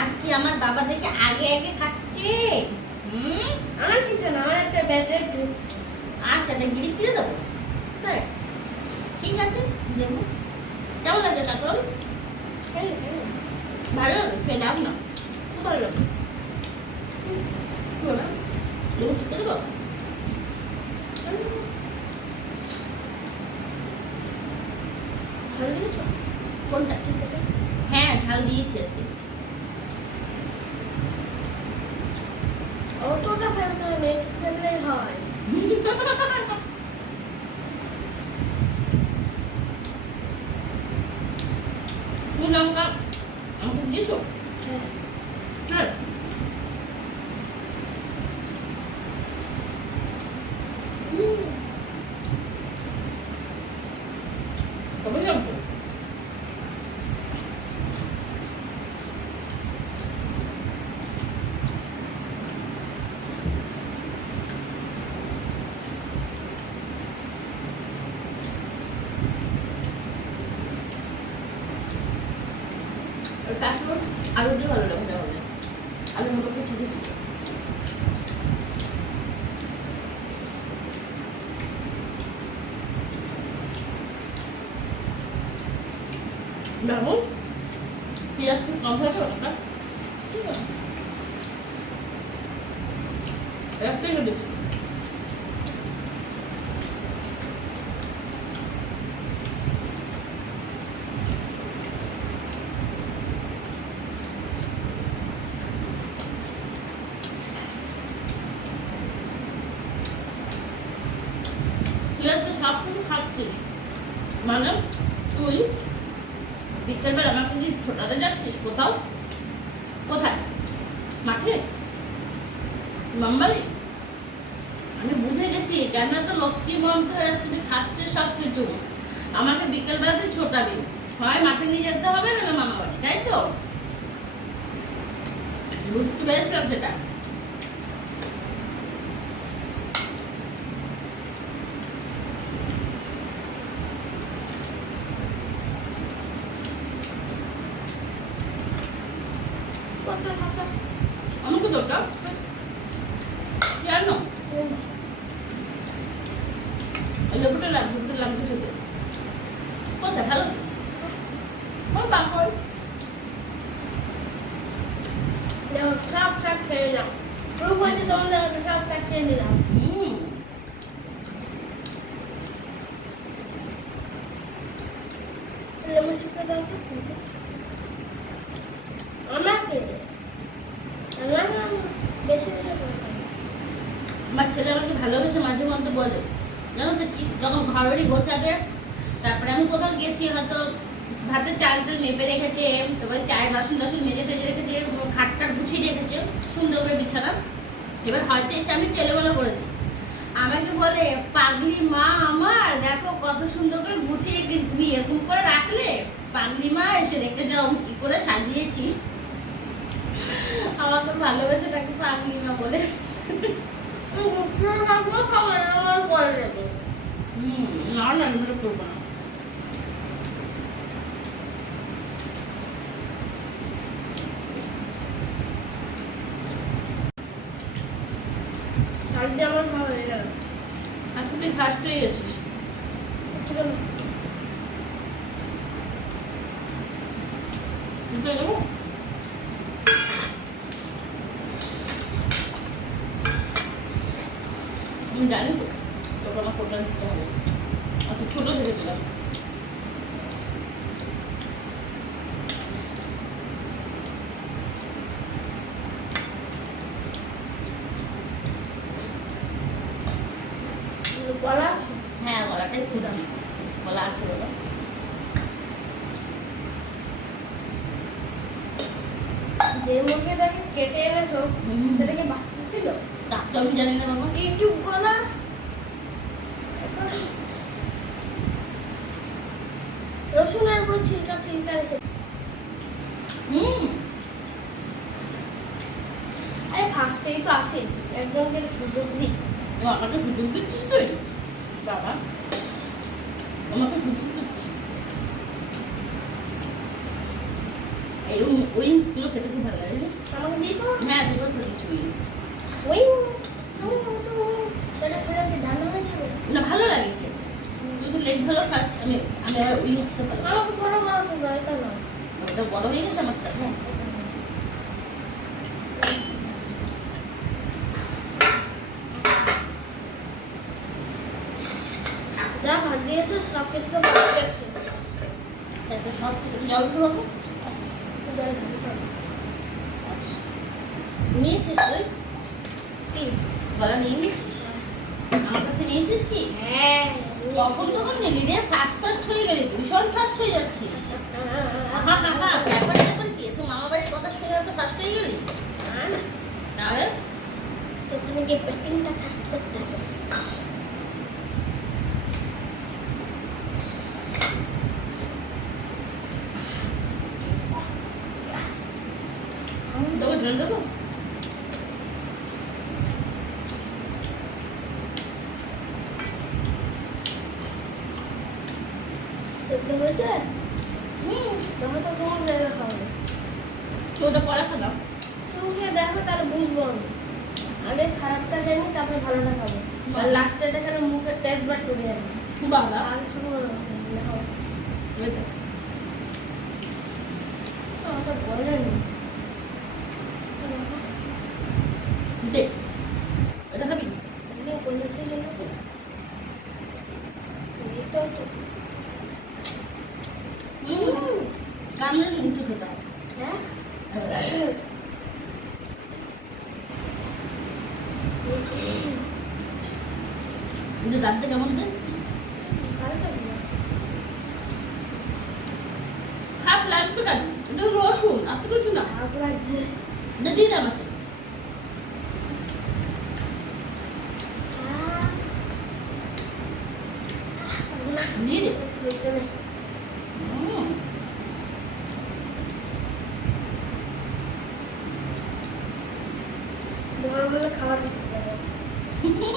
আজকে আমার বাবা দেখে আগে আগে খাচ্ছে। আমার কিছু না, আমার একটা ব্যাটারি ঢুকছে। আচ্ছা, এটা গিরি কিনে দেবো। হ্যাঁ, ঠিক আছে, দেবো। কেমন লাগে কাকরোল? ভালো লাগে, খেয়ে দাও না। খুব ভালো লাগে। লেবু টিপে দেবো? ভালো লেগেছে? কোনটা? হ্যাঁ, ঝাল দিয়েছি আজকে। অতটা ফেলতে নেট ফেললেই হয়। তুমি লঙ্কা আমাকে দিয়েছো? হ্যাঁ। হ্যাঁ। কবে যাবো? তারপর আলু দিয়ে ভালো লাগে, তাহলে আলু মোটামুটি ছোটো ছোটো। দেখো পেঁয়াজ খুব কম হয়ে যাবে ওটা, ঠিক আছে? একটাই কেটেছি। তুই আজকে সব কিছু খাচ্ছিস, মানে তুই বিকেলবেলা আমাকে কি ছোটাতে যাচ্ছিস কোথাও? কোথায়? মাঠে? মামবাড়ি? আমি বুঝে গেছি কেন তো লক্ষ্মী মন্ত্র আজকে তুই খাচ্ছিস সব কিছু। আমাকে বিকেলবেলাতে ছোটাবি, হয় মাঠে নিয়ে যেতে হবে না মামা বাড়ি, তাই তো? বুঝতে পেরেছিলাম সেটা। আমাকে দরকার কেন? লেবুটা লাগবে খেতে। কোথায়? ভালো বাকল সব শাক খেয়ে নাও। প্রুফ আছে তোমাদের কাছে, সব শাক খেয়ে নিলাম। লেবু শুকে দাও তো। আমাকে আমার বেশি দিলে আমার ছেলে আমাকে ভালোবেসে মাঝে মধ্যে বলে, জানো তো কি, যখন ঘর বাড়ি গোছাবে, তারপরে আমি কোথাও গেছি, হয়তো ভাতের চালটা মেপে রেখেছে, তারপরে চায়ের বাসন টাসন মেজে টেজে রেখেছে, খাটটা গুছিয়ে রেখেছে সুন্দর করে বিছানা। এবার হয়তো এসে আমি টেলেবেলা করেছি, আমাকে বলে, পাগলি মা আমার, দেখো কত সুন্দর করে গুছিয়ে রেখেছি, তুমি এরকম করে রাখলে? পাগলি মা, এসে দেখে যাও কি করে সাজিয়েছি। আমাকে ভালোবেসে তাকে পাগলি মা বলে। না না, এগুলো করবো না। শাক দিয়ে আমার খাওয়া হয়ে গেল। আজকে তুই ফার্স্ট হয়ে গেছিস। দেবো আমি জানি তো, তখন আমার কোটা দিতে হবে। আচ্ছা, ছোট দেখেছিলাম। গলা হ্যাঁ, গলাটাই খুঁজছি, গলা আছে বাবা। যে মুরগিটাকে কেটে এনেছো সেটাকে বাচ্চা ছিল? তা তো আমি জানি না বাবা। এইটুক গলা, রসুনের উপর ছিলকা ছিলকা রেখে। আরে ফার্স্টেই তো আসে, একজনকে সুযোগ দিই। আমাকে সুযোগ দিচ্ছিস তুই বাবা, আমাকে সুযোগ দিচ্ছিস। এই উইংস গুলো খেতে খুব ভালো লাগে জানিস? আমাকে দিয়েছো? হ্যাঁ দুবার খেয়েছি উইংস। ওই সেটা খেলে কি ঠান্ডা হয়ে যাবে? না ভালো লাগে খেতে। তুই লেগ ভালো খাস, আমি আবার উইংস খেতে ভালো লাগে। আমাকে বড় বড় তো দেয় তা না। ওটা বড় হয়ে গেছে আমার কাছে। হ্যাঁ। যা ভাত দিয়েছে সব কিছু তো ভালো লাগছে। তাই তো সব কিছু জল দিতে হবে। জল ঢালতে হবে। আচ্ছা। নিয়েছিস তুই? কি? গলা নিয়ে নিয়েছিস? আমার কাছে নিয়েছিস কি? হ্যাঁ। কখন তখন নিলি রে? ফাস্ট হয়ে গেলি তুই, ভীষণ ফাস্ট হয়ে যাচ্ছিস। হা হা হা, ব্যাপার কি? এসব মামা বাড়ির কথা শুনে এত ফাস্ট হয়ে গেলি? তাহলে সেখানে গিয়ে প্যাকিংটা ফাস্ট করতে হবে। দেবো জল দেবো? সেদ্ধ হয়েছে? হুম, দেখো তো তোমার জায়গা খাওয়াবে। তো ওটা পরে খালাম। তুমি খেয়ে দেখো তাহলে বুঝবো আমি। আগে খারাপটা জানি তারপরে ভালোটা খাবো। আর লাস্টেটা খেলে মুখের টেস্ট বার করে যাবে। বাবা আগে শুরু করো দেখো। আমাকে বলেনি। দে, এটা খাবি? আমি বলেছি জন্য এই তো কামড়ে নিচু খেতে হবে। হ্যাঁ কিন্তু দাঁতটা কেমন দেন? ভালো লাগবে। খাপ লাগবে না, এটা রসুন আর তো কিছু না। ভালো লাগছে। এটা দিয়ে দে আমাকে। দিয়ে দে। হুম, বড় হলে খাবার দিতে হবে। হুম।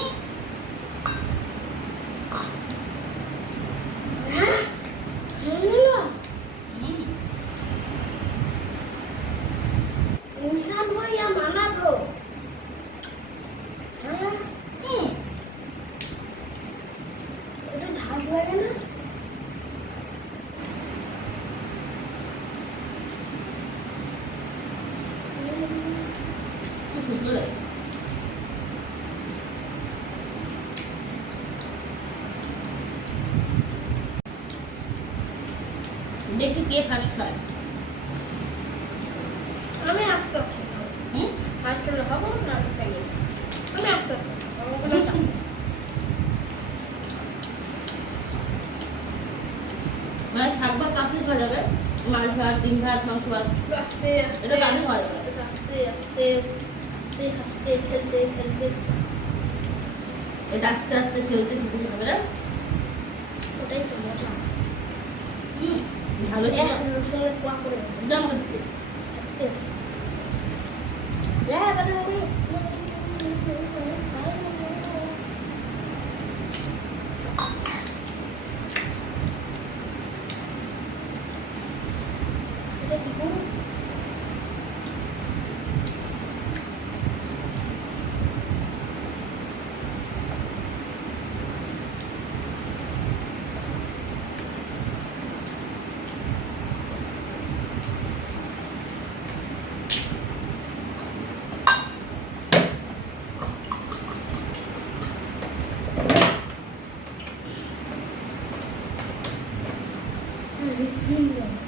ইনসান হইয়া মানাবো। হ্যাঁ হুম, এটা ঝাল লাগে না? খুব সুন্দর লাগে। দেখি কে ফার্স্ট হয়। আমি আস্তে আস্তে খাবো। হুম, ফার্স্ট হলে খাবো না সেকেন্ড। আমি আস্তে আস্তে খাবো। আমার কোনো চাপ নেই। মানে শাক ভাত কাঁচি খাওয়া যাবে, মাছ ভাত, ডিম ভাত, মাংস ভাত, আস্তে আস্তে এটা তাহলে হয় না। আস্তে আস্তে আস্তে আস্তে খেলতে খেলতে এটা আস্তে আস্তে খেলতে খেলতে খেতে হবে না? ওটাই তো মজা। হুম, ভালো ছিল। রসুনের কোয়া করে গেছে। জাম করতে। আচ্ছা। হ্যাঁ বাবা বাবা। এটা কি করব? হ্যাঁ,